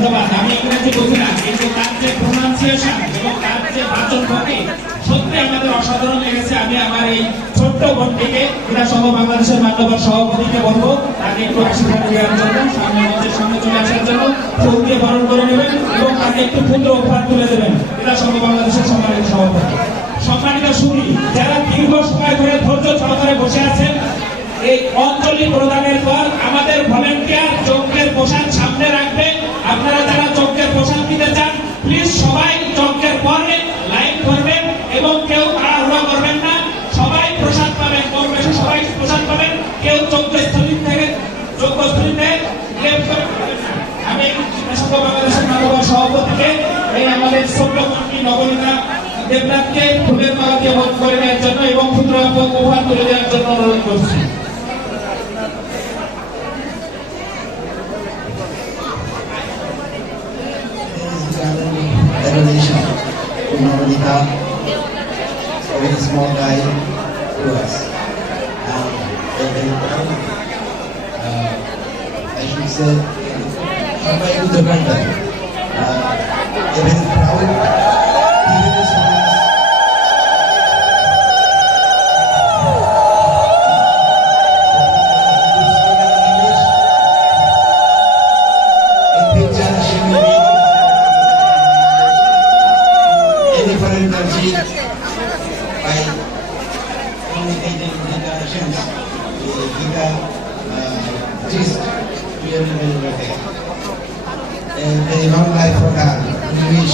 ধন্যবাদ। আমি ইংরেজি বুঝি না, কিন্তু তার যে প্রোনাউন্সিয়েশন এবং তার যে বাচন ভঙ্গি সত্যি আমাদের অসাধারণ লেগেছে। আমি আমার এই ছোট্ট বোনটিকে বিধানসভা বাংলাদেশের মান্যবর সভাপতিকে বলবো তাকে একটু আশীর্বাদ দেওয়ার জন্য, সামনে মঞ্চের সামনে চলে আসার জন্য ফুল দিয়ে বরণ করে নেবেন এবং তাকে একটু ক্ষুদ্র উপহার তুলে দেবেন বিধানসভা বাংলাদেশের সম্মানিত সভাপতি। সম্মানিত সুধী, যারা দীর্ঘ সময় ধরে ধৈর্য সহকারে বসে আছেন, এই অঞ্জলি প্রদানের পর আমাদের ভলেন্টিয়ার যজ্ঞের পোশাক সামনে রাখবে। আপনারা যারা যজ্ঞের পোশাক নিতে চান প্লিজ সবাই যজ্ঞের পরে লাইন করবেন এবং কেউ তাড়াহুড়ো করবেন না। সবাই প্রসাদ পাবেন, কম বেশি সবাই প্রসাদ পাবেন। কেউ যজ্ঞস্থলী থেকে আমি বাংলাদেশের মানবতার সভাপতিকে এই আমাদের ছোট্ট মন্ত্রী নবনীতা দেবনাথকে ফুলের মালা দিয়ে বরণ করে দেওয়ার জন্য এবং ক্ষুদ্র উপহার তুলে দেওয়ার জন্য অনুরোধ করছি। Donation to Navnita, a very small guy to us. And I should say, somebody who's a country, a very proud, privileged for us. In future, she will be any foreign country by communicating with the nations, Gita just really very well. A very long life for her. We wish